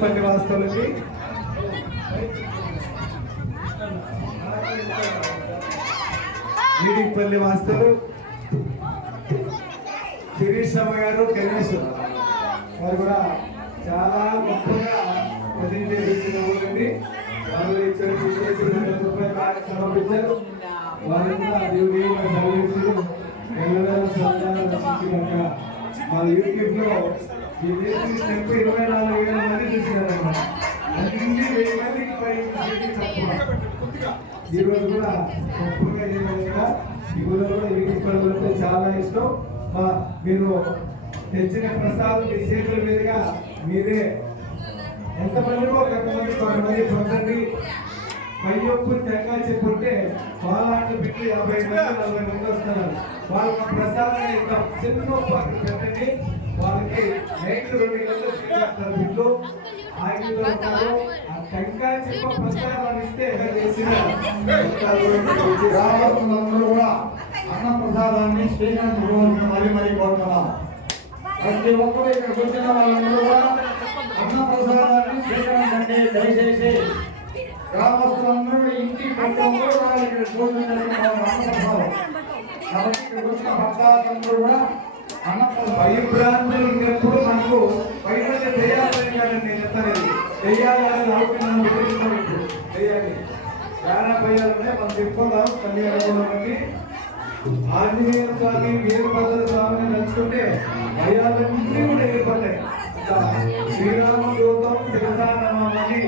పల్లి వాస్తవులకి పల్లి వాస్తవులు శిరీషమ్మ గారు గణేష్ వారు కూడా చాలా గొప్పగా ప్రతినిధి సమర్పించారు. వారి మా యూట్యూబ్ లో ఈ స్టెప్ 24,000 మంది చూసినారన్నమాట. అన్ని 1000 మందికి ఈ రోజు కూడా గొప్పగా చేయగలిగిన ఈ ఊళ్ళో కూడా యూట్యూబ్ పనులంటే చాలా ఇష్టం. మీరు తెచ్చిన ప్రసాదం మీ చేతుల మీదుగా మీరే ఎంతమందికో కొంతమంది పొందండి. పయ్యొప్పు తెంగా చెప్పుంటే వాళ్ళని పెట్టి 50 మంది 40 మంది వస్తున్నారు. వాళ్ళకి ప్రసాదం చిన్న పెట్టండి. వాళ్ళకి నైట్ 2 గంటలు చేస్తారు. బిడ్డలు ఆగిపోతారు. ఆ టెంకాయ చెప్ప ప్రసాదాన్ని ఇస్తే గ్రామస్తులందరూ కూడా అన్న ప్రసాదాన్ని శ్రీకాంత్ మరీ కోరుతున్నాం. ప్రతి ఒక్కరు ఇక్కడికి వచ్చిన వాళ్ళందరూ కూడా అన్న ప్రసాదాన్ని శ్రీకాంత్ దయచేసి గ్రామస్తులందరూ ఇంటి ప్రజలందరూ కూడా ఇక్కడ చూస్తున్నారు. కాబట్టి ఇక్కడికి వచ్చిన భక్తాదులందరూ కూడా అన్న భయభ్రాంతులు ఉన్నప్పుడు మనకు బయట చేయాలని నేను చెప్తాను. చేయాలని అవుతున్నాను చేయాలి. చాలా భయాలున్నాయి. మనం చెప్పుకుందాం. కళ్యాణంలోకి ఆంజనేయ స్వామి వీరభద్ర స్వామిని నచ్చుకుంటే భయాలన్నీ కూడా వెళ్ళిపోతాయి. శ్రీరామ దూతం శిరసానమామని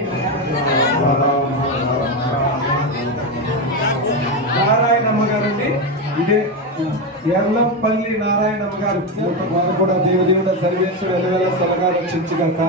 నారాయణమ్మ గారండి. ఇదే ఎర్లంపల్లి నారాయణమ్మ గారు మనం కూడా దేవదేవుడ సర్వేశ్వరు ఎలవేళ సలగా రక్షించగలట.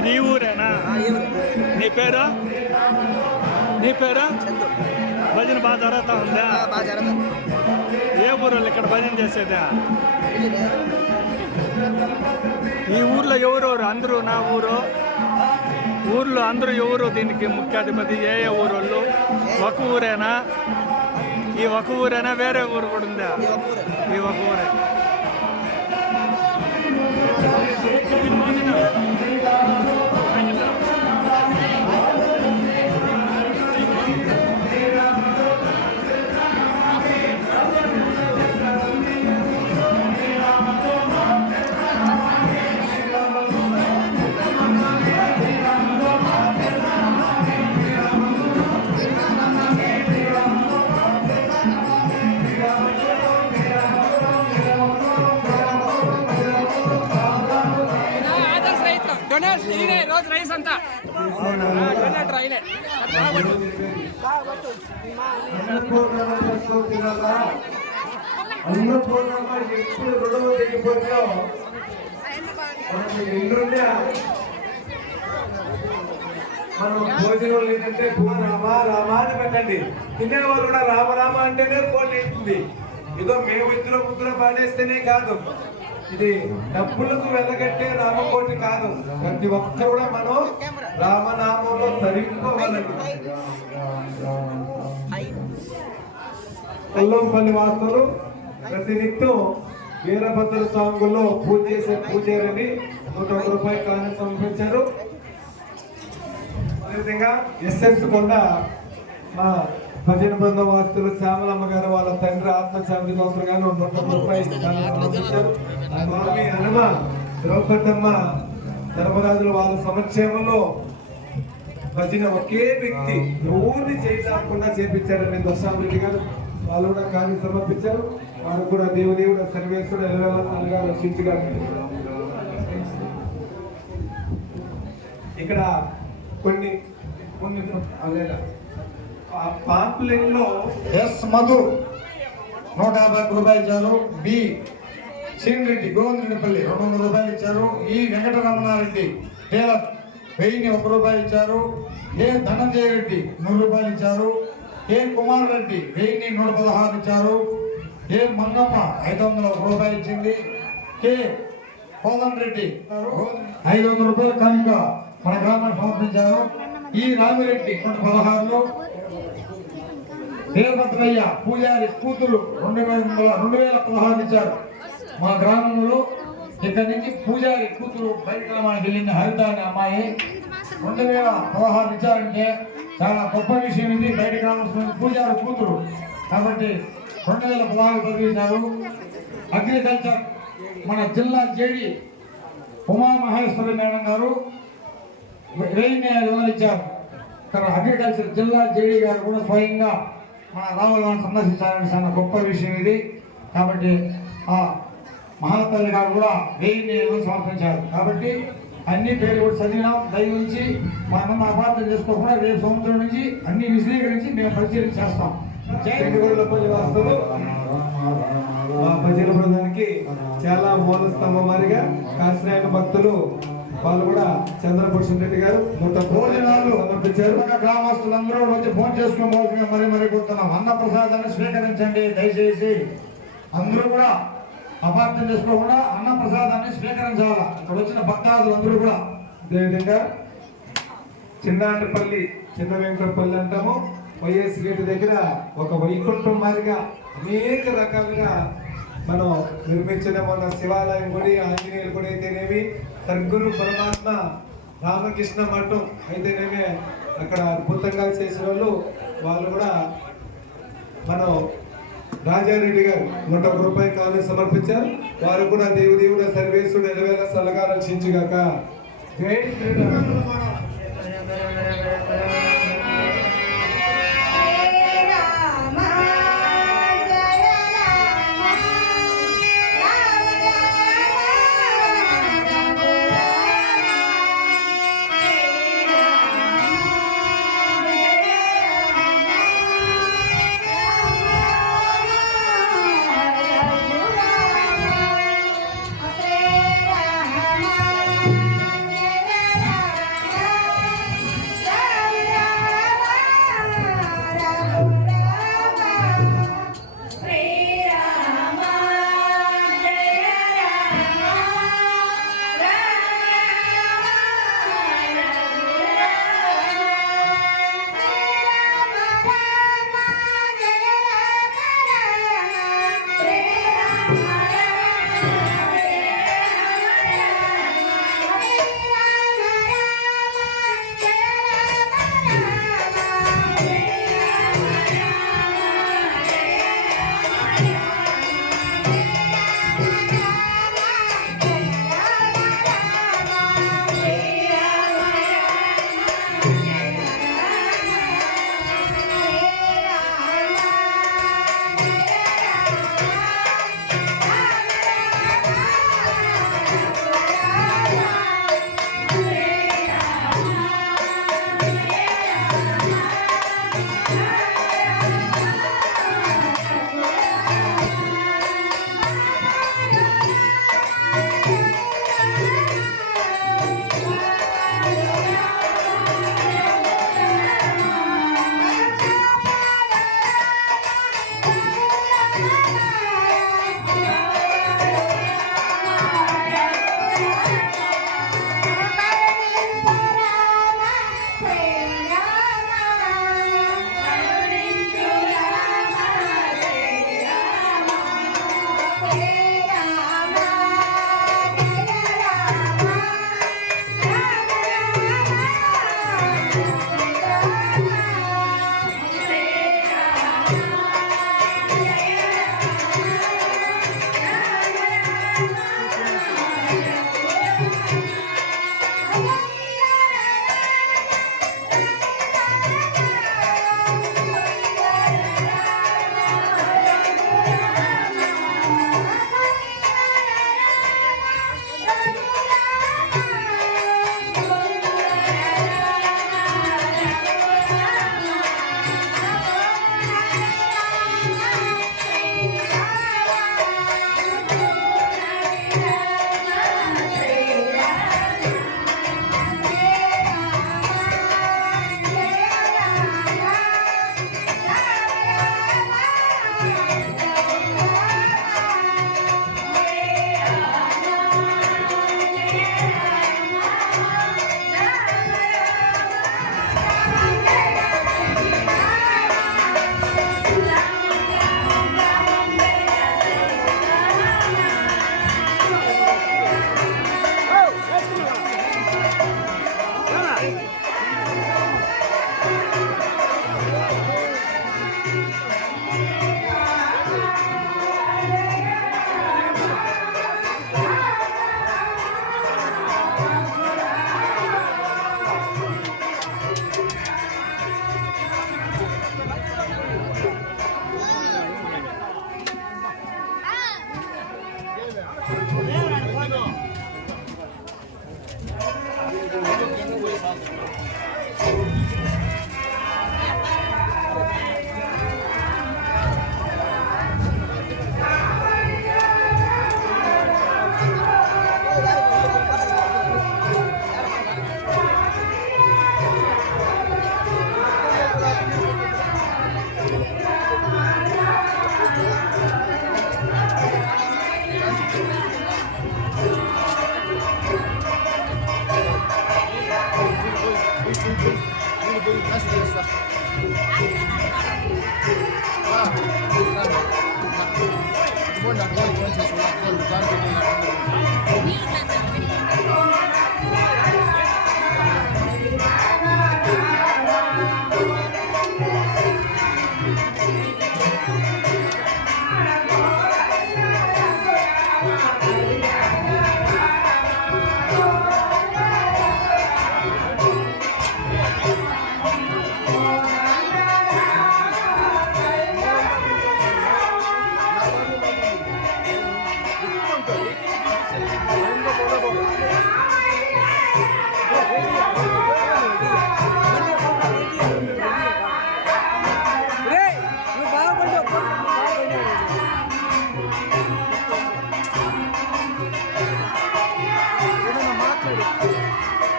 మీది ఈ ఊరేనా? నీ పేరు? నీ పేరు? భజన బాగా జరుగుతూ ఉందా? ఏ ఊరు ఇక్కడ భజన చేసేదా? ఈ ఊర్లో ఎవరెవరు? అందరూ నా ఊర్లో అందరూ ఎవరు దీనికి ముఖ్యాధిపతి? ఏ ఊరు వాళ్ళు? ఒక ఊరేనా? ఈ ఒక ఊరేనా? వేరే ఊరు కూడా ఉందా? ఈ ఒక ఊరే. రోజు రైస్ అంతా అన్నపూర్ణమ్మ ఎప్పుడు రుణం తెగిపోతావు ఇండ్రుండే మనం భోజనం లేదంటే రామా రామా అని పెట్టండి. తినేవాళ్ళు కూడా రామ అంటేనే ఫోన్ ఏంటుంది. ఇదో మేము ఇద్దరు ముగ్గురు పాడేస్తేనే కాదు, ఇది డబ్బులకు వెళ్ళగట్టే రామకోటి కాదు. ప్రతి ఒక్కరు కూడా మనం రామనామంలో తరించుకోవాలండి. కొల్లంపల్లి వాసులు ప్రతినిత్యం వీరభద్ర స్వాముల్లో పూజ చేసే పూజారిని 101 రూపాయలు కాని సమర్పించారు. అదేవిధంగా ఎస్ఎస్ కొండ మా భజన బృందం వాస్తులు శ్యామలమ్మ గారు వాళ్ళ తండ్రి ఆత్మశాంతి కోసం గారు 101 రూపాయలు సమర్పించారు. స్వామి హనుమ ద్రౌపదమ్మ ధర్మరాజులు వాళ్ళ సంక్షేమంలో భజన ఒకే వ్యక్తి ఎవరిని చేయకుండా చేపించారండి. దర్శారెడ్డి గారు వాళ్ళు కూడా కార్యం సమర్పించారు. వారు కూడా దేవుడు సర్వేశ్వరుడు ఎలవేళగా రక్షించగలరు. ఇక్కడ కొన్ని పాంప్లెట్ లో ఎస్ మధు 150 రూపాయలు ఇచ్చారు. బి శ్రీరెడ్డి గోవిందరెడ్డిపల్లి 200 రూపాయలు ఇచ్చారు. ఈ వెంకటరమణారెడ్డి టేలర్ 1001 రూపాయలు ఇచ్చారు. ఏ ధనంజయ రెడ్డి 100 రూపాయలు ఇచ్చారు. ఏ కుమార్ రెడ్డి 1116 ఇచ్చారు. ఏ మంగమ్మ 501 రూపాయలు ఇచ్చింది. కే కోదం రెడ్డి 500 రూపాయలు కానుక మన గ్రామాన్ని సమర్పించారు. ఈ రామిరెడ్డి 116లో వీరభద్రయ్య పూజారి కూతురు 2016 ఇచ్చారు. మా గ్రామంలో ఇక్కడి నుంచి పూజారి కూతురు బయట గ్రామానికి వెళ్ళిన హరిత అనే అమ్మాయి 2016 ఇచ్చారంటే చాలా గొప్ప విషయం. ఇది బయట గ్రామం పూజారి కూతురు కాబట్టి 2016 చదివించారు. అగ్రికల్చర్ మన జిల్లా జేడి ఉమామహేశ్వరి మేడం గారు 1500 ఇచ్చారు. ఇక్కడ అగ్రికల్చర్ జిల్లా జేడి గారు కూడా స్వయంగా మన రాములను సందర్శించాలని చాలా గొప్ప విషయం ఇది. కాబట్టి ఆ మహాతల్లి గారు కూడా 1000 సమర్పించారు. కాబట్టి అన్ని పేరు కూడా చదివినాం. దయ నుంచి మనం అపార్థం చేసుకోకుండా రేపు సంవత్సరం నుంచి అన్ని విశదీకరించి మేము పరిశీలన చేస్తాం. మా భజన బృందానికి చాలా మూల స్తంభం వారిగా కాశీనాయక భక్తులు వాళ్ళు కూడా చంద్రభూషణ్ రెడ్డి గారు భోజనాలు సమర్పించారు. గ్రామస్తులందరూ వచ్చి ఫోన్ చేసుకోవాల్సిందిగా మరీ కోరుతున్నాం. అన్న ప్రసాదాన్ని స్వీకరించండి దయచేసి. అందరూ కూడా అపార్థం చేసుకోకుండా అన్న ప్రసాదాన్ని స్వీకరించాలా. ఇక్కడ వచ్చిన భక్తాదులు అందరూ కూడా. అదేవిధంగా చిన్నాండ్రపల్లి చిన్న వెంకటపల్లి అంటాము. వైఎస్ గేట్ దగ్గర ఒక వైకుంఠం మాదిరిగా అనేక రకాలుగా మనం నిర్మించిన మన శివాలయం గుడి, ఆంజనేయుల గుడి అయితేనేమి, సద్గురు పరమాత్మ రామకృష్ణ మఠం అయితేనేమి అక్కడ అద్భుతంగా చేసిన వాళ్ళు కూడా మనం రాజారెడ్డి గారు 101 రూపాయలు కావాలి సమర్పించారు. వారు కూడా దేవుడు సర్వేశ్వరుడు ఎలవేళ సలగా రక్షించుగాక. జై శ్రీరామ్.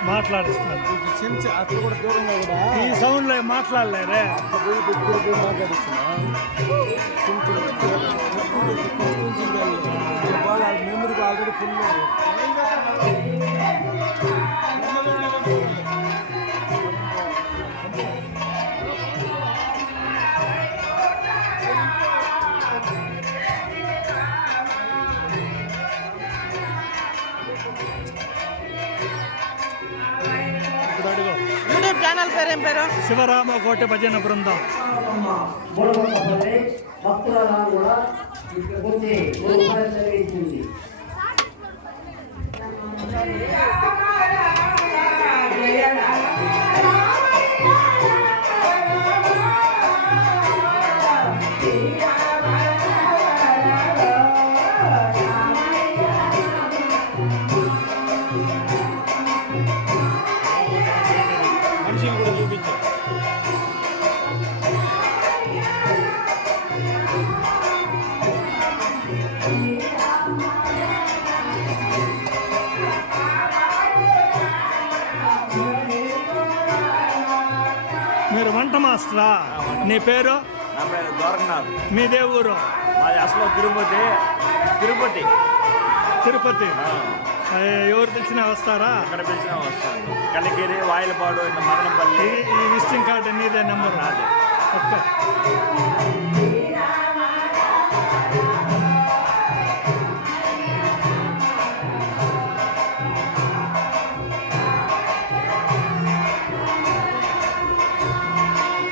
మాట్లాడిస్తాను అట్లా కూడా దూరంగా కూడా ఈ సౌండ్లో మాట్లాడలేరే. Memory already full. YouTube channel పేరు ఏం పేరు? శివరామ కోటి భజన బృందం. భక్తులను కూడా ఇక్కడికి వచ్చి ఇచ్చింది. మనిషిని కూడా చూపించారు. మీరు వంట మాస్టరా? నీ పేరు? నా పేరు ద్వారకనాథ్. మీదే ఊరు? మాది అసలు తిరుపతి. తిరుపతి తిరుపతి. ఎవరు తెలిసినా వస్తారా? అక్కడ పిలిచినా వస్తాను. కలిగిరి, వాయిలపాడు, ఇంకా మదనపల్లి. ఈ విజిటింగ్ కార్డు నీదే నెంబర్? నాది. ఓకే.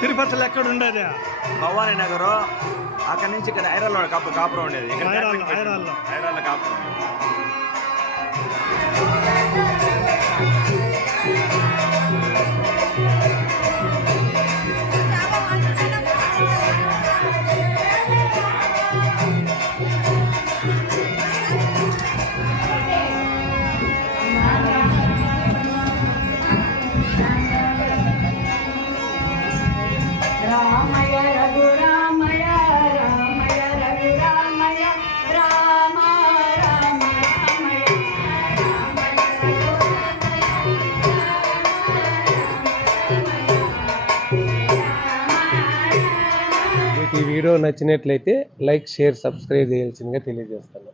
తిరుపతిలో ఎక్కడ ఉండేది? భవానీ నగరు. అక్కడి నుంచి ఇక్కడ ఐరాల్లో కాపురం ఉండేది. ఇక్కడ ఐరాల్లో కాపురం. రామయ రఘురామయ రామయ రఘురామయ రామ రామ రామయ మీకు ఈ వీడియో నచ్చినట్లయితే లైక్, షేర్, సబ్స్క్రైబ్ చేయాల్సిందిగా తెలియజేస్తాను.